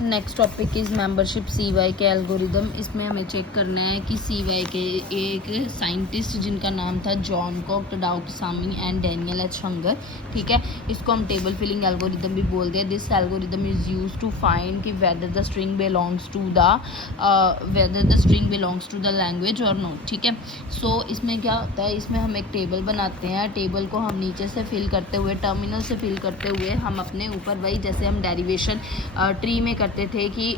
Next topic is membership CY के algorithm. इसमें हमें चेक करना है कि CY के एक साइंटिस्ट जिनका नाम था John Cocke, Tadao Kasami and Daniel H Younger, ठीक है, इसको हम टेबल फिलिंग एल्गोरिदम भी बोलते हैं। This algorithm is use to find कि whether the string belongs to the language और नॉट, ठीक है। सो इसमें क्या होता है, इसमें हम एक टेबल बनाते हैं। टेबल को हम नीचे से फिल करते हुए, टर्मिनल से फिल करते हुए हम अपने ऊपर, वही जैसे हम डेरिवेशन ट्री में करते थे कि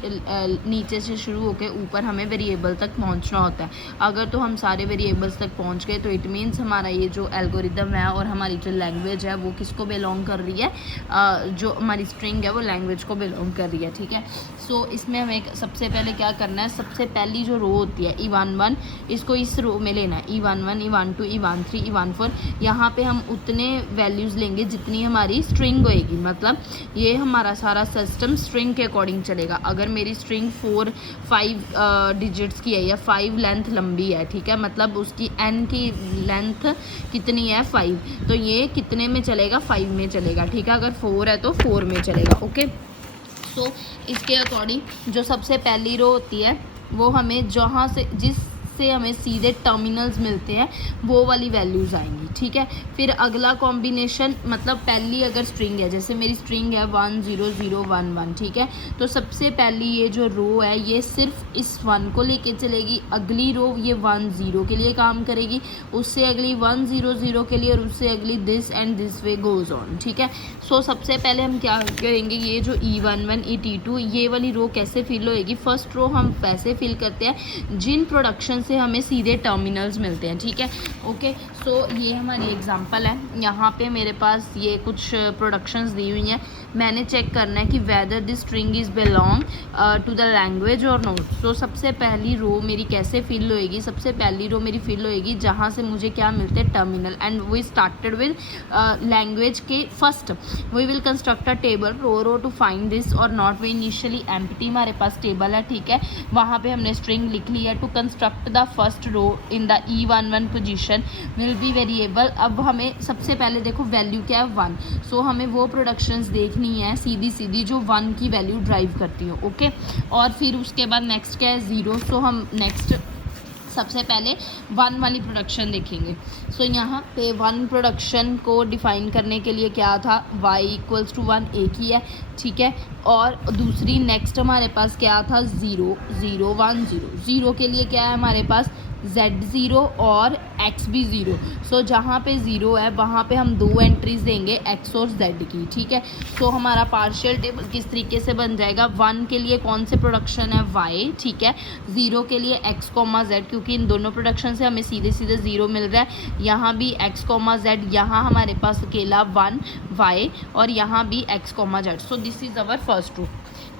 नीचे से शुरू होकर ऊपर हमें वेरिएबल तक पहुंचना होता है। अगर तो हम सारे वेरिएबल्स तक पहुंच गए तो इट मीन्स हमारा ये जो एल्गोरिदम है और हमारी जो लैंग्वेज है वो किसको बिलोंग कर रही है, जो हमारी स्ट्रिंग है वो लैंग्वेज को बिलोंग कर रही है, ठीक है। सो इसमें हमें सबसे पहले क्या करना है, सबसे पहली जो रो होती है E11, इसको इस रो में लेना है। E11, E12, E13, E14, यहाँ पे हम उतने वैल्यूज़ लेंगे जितनी हमारी स्ट्रिंग होएगी। मतलब ये हमारा सारा सिस्टम स्ट्रिंग के अकॉर्डिंग चलेगा। अगर मेरी स्ट्रिंग 5 डिजिट्स की है या 5 लेंथ लंबी है, ठीक है, मतलब उसकी n की लेंथ कितनी है 5, तो ये कितने में चलेगा, 5 में चलेगा, ठीक है। अगर 4 है तो 4 में चलेगा, ओके। सो इसके अकॉर्डिंग जो सबसे पहली रो होती है वो हमें जहाँ से जिससे हमें सीधे टर्मिनल्स मिलते हैं वो वाली वैल्यूज़ आएंगी, ठीक है। फिर अगला कॉम्बिनेशन, मतलब पहली अगर स्ट्रिंग है, जैसे मेरी स्ट्रिंग है 1 0 0 1 1, ठीक है, तो सबसे पहली ये जो रो है ये सिर्फ इस 1 को लेके चलेगी। अगली रो ये 1 0 के लिए काम करेगी, उससे अगली 1 0 0 के लिए, और उससे अगली this and this way goes on, ठीक है। सो सबसे पहले हम क्या करेंगे, ये जो E11 E22 ये वाली रो कैसे फिल होएगी। फर्स्ट रो हम वैसे फिल करते हैं जिन प्रोडक्शन से हमें सीधे टर्मिनल्स मिलते हैं, ठीक है, ओके। सो ये हमारी एग्जांपल है। यहाँ पे मेरे पास ये कुछ प्रोडक्शंस दी हुई हैं। मैंने चेक करना है कि whether this string is belong to the language और नॉट। सो सबसे पहली रो मेरी कैसे फिल होएगी, सबसे पहली रो मेरी फिल होएगी जहाँ से मुझे क्या मिलते हैं, terminal, and we started with language के first. We will construct a table row to find this or not. वे इनिशियली एम्प्टी, हमारे पास टेबल है, ठीक है, वहाँ पे हमने स्ट्रिंग लिख ली है। To construct the first row in the E11 position will be variable. अब हमें सबसे पहले देखो वैल्यू क्या है, 1। सो हमें वो प्रोडक्शंस देखनी है सीधी सीधी जो 1 की वैल्यू ड्राइव करती हो, ओके। और फिर उसके बाद नेक्स्ट क्या है, 0। सो हम नेक्स्ट सबसे पहले 1 वाली प्रोडक्शन देखेंगे। सो यहाँ पे 1 प्रोडक्शन को डिफाइन करने के लिए क्या था, y = 1, एक ही है, ठीक है। और दूसरी नेक्स्ट हमारे पास क्या था, 0 0 1 0। 0 के लिए क्या है हमारे पास, Z0 और X भी 0। सो जहाँ पे 0 है वहाँ पे हम 2 एंट्रीज देंगे X और Z की, ठीक है। सो हमारा पार्शियल टेबल किस तरीके से बन जाएगा, 1 के लिए कौन से प्रोडक्शन है, Y, ठीक है। 0 के लिए X, Z, क्योंकि इन दोनों प्रोडक्शन से हमें सीधे सीधे 0 मिल रहा है। यहाँ भी X, Z, यहाँ हमारे पास अकेला 1 Y और यहाँ भी X, Z। So this is our first row,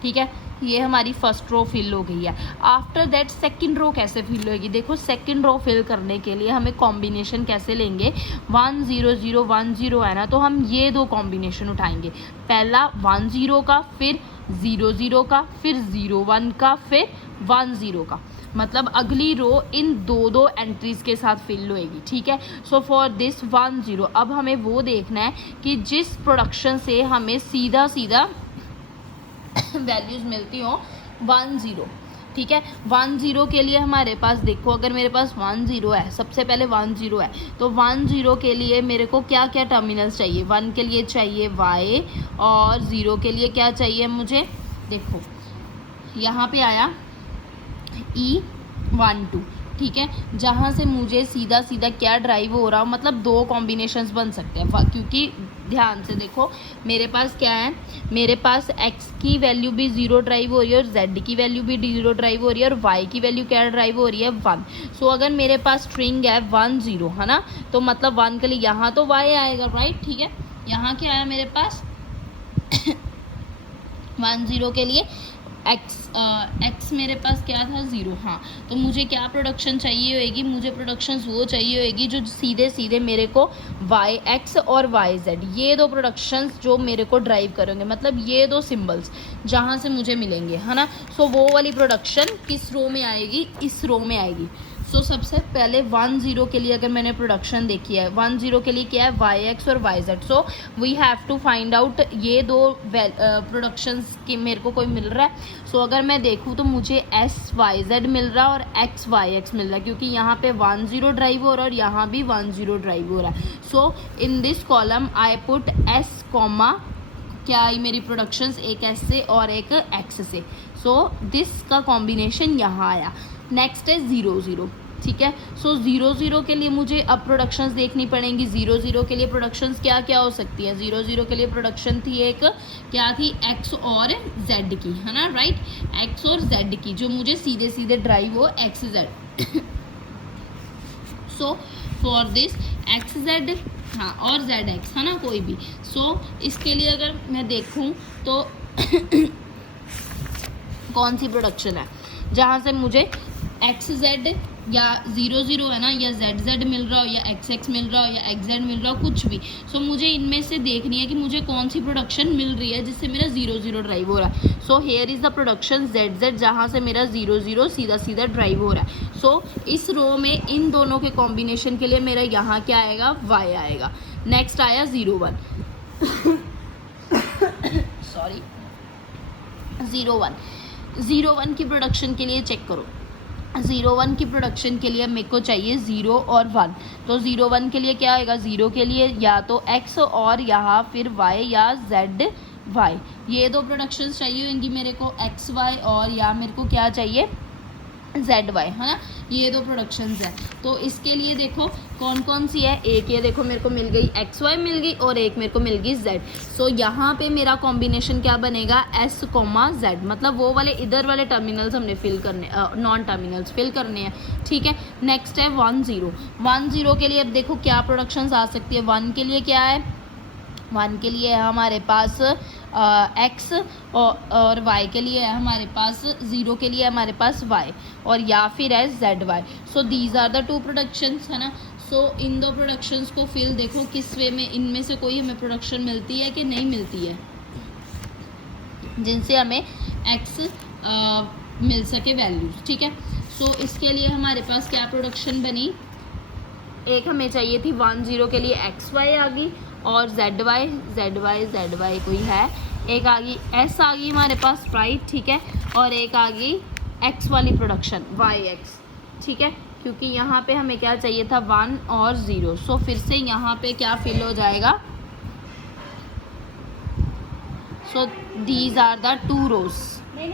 ठीक है। ये हमारी फर्स्ट रो फिल हो गई है। आफ्टर दैट सेकंड रो कैसे फिल होगी, देखो सेकंड रो फिल करने के लिए हमें कॉम्बिनेशन कैसे लेंगे, 1 0 0 1 0 है ना, तो हम ये 2 कॉम्बिनेशन उठाएंगे। पहला 1 0 का, फिर 0 0 का, फिर 0 1 का, फिर 1 0 का। मतलब अगली रो इन 2 एंट्रीज के साथ फिल होएगी, ठीक है। सो फॉर दिस 1 0, अब हमें वो देखना है कि जिस प्रोडक्शन से हमें सीधा सीधा वैल्यूज़ मिलती हो 1 0, ठीक है। 1 0 के लिए हमारे पास देखो, अगर मेरे पास 1 0 है, सबसे पहले 1 0 है, तो 1 0 के लिए मेरे को क्या क्या टर्मिनल्स चाहिए, 1 के लिए चाहिए Y और 0 के लिए क्या चाहिए मुझे, देखो यहाँ पे आया E12, ठीक है, जहाँ से मुझे सीधा सीधा क्या ड्राइव हो रहा हो, मतलब 2 कॉम्बिनेशंस बन सकते हैं, क्योंकि ध्यान से देखो मेरे पास क्या है, मेरे पास X की वैल्यू भी 0 ड्राइव हो रही है और Z की वैल्यू भी 0 ड्राइव हो रही है और Y की वैल्यू क्या ड्राइव हो रही है, 1। सो अगर मेरे पास स्ट्रिंग है 1 0, है ना, तो मतलब 1 के लिए यहाँ तो Y आएगा, राइट, ठीक है। यहाँ क्या आया मेरे पास 1 0 के लिए X मेरे पास क्या था, 0, हाँ। तो मुझे क्या प्रोडक्शन चाहिए होएगी, मुझे प्रोडक्शंस वो चाहिए होएगी जो सीधे सीधे मेरे को YX और YZ, ये 2 प्रोडक्शंस जो मेरे को ड्राइव करेंगे, मतलब ये 2 सिंबल्स जहाँ से मुझे मिलेंगे, है ना। सो वो वाली प्रोडक्शन किस रो में आएगी, इस रो में आएगी। सो सबसे पहले 10 के लिए अगर मैंने प्रोडक्शन देखी है, 10 के लिए क्या है, वाई एक्स और Y Z. So we have to find out ये दो प्रोडक्शंस की मेरे को कोई मिल रहा है। सो अगर मैं देखूँ तो मुझे एस वाई जेड मिल रहा है और एक्स वाई एक्स मिल रहा है, क्योंकि यहाँ पे 10 ड्राइव हो रहा है और यहाँ भी 10 ड्राइव हो रहा है। So in this column I put S comma क्या आई मेरी प्रोडक्शंस, एक एस से और एक एक्स से। सो दिस का कॉम्बिनेशन यहाँ आया। नेक्स्ट है 0 ठीक है। सो 0 के लिए मुझे अब प्रोडक्शंस देखनी पड़ेंगी। 0 के लिए प्रोडक्शंस क्या क्या हो सकती है। 0 के लिए प्रोडक्शन थी एक, क्या थी, एक्स और जेड की, है ना, राइट, एक्स और जेड की, जो मुझे सीधे सीधे ड्राइव हो x Z. So for this x Z, हाँ, और जेड एक्स, है ना, कोई भी। सो इसके लिए अगर मैं देखूं तो कौन सी प्रोडक्शन है जहाँ से मुझे एक्स जेड या 0 है ना, या जेड जेड मिल रहा हो, या एक्स एक्स मिल रहा हो, या एक्स जेड मिल रहा हो, कुछ भी। सो मुझे इनमें से देखनी है कि मुझे कौन सी प्रोडक्शन मिल रही है जिससे मेरा 0 ड्राइव हो रहा है। So here is the production Z Z, जहाँ से मेरा 0 सीधा सीधा ड्राइव हो रहा है। सो इस रो में इन दोनों के कॉम्बिनेशन के लिए मेरा यहाँ क्या आएगा, वाई आएगा। नेक्स्ट आया 01 सॉरी 01 की प्रोडक्शन के लिए चेक करो। 01 की प्रोडक्शन के लिए मेरे को चाहिए 0 और 1। तो 01 के लिए क्या आएगा, 0 के लिए या तो x और यहाँ फिर y या z y, ये दो प्रोडक्शंस चाहिए होंगी मेरे को, x y, और या मेरे को क्या चाहिए, जेड वाई, है ना, ये दो प्रोडक्शंस है। तो इसके लिए देखो कौन कौन सी है। एक ये देखो मेरे को मिल गई एक्स वाई मिल गई और एक मेरे को मिल गई जेड। सो यहाँ पे मेरा कॉम्बिनेशन क्या बनेगा, एस कोमा जेड, मतलब वो वाले इधर वाले टर्मिनल्स हमने फिल करने, नॉन टर्मिनल्स फिल करने हैं, ठीक है। नेक्स्ट है 10 के लिए अब देखो क्या प्रोडक्शंस आ सकती है। 1 के लिए क्या है, 1 के लिए है हमारे पास एक्स और वाई के लिए है हमारे पास, 0 के लिए हमारे पास वाई, और या फिर है Z Y. So these are the 2 productions, है ना। सो इन दो प्रोडक्शंस को फिल देखो किस वे में, इनमें से कोई हमें प्रोडक्शन मिलती है कि नहीं मिलती है जिनसे हमें एक्स मिल सके वैल्यूज, ठीक है। सो इसके लिए हमारे पास क्या प्रोडक्शन बनी, एक हमें चाहिए थी 10 के लिए एक्स वाई आ गई, और जेड वाई कोई है, एक आ गई एस आ गई हमारे पास, राइट, ठीक है, और एक आ गई एक्स वाली प्रोडक्शन वाई एक्स, ठीक है, क्योंकि यहाँ पे हमें क्या चाहिए था 1 और 0। सो फिर से यहाँ पे क्या फिल हो जाएगा, so these are the 2 rose.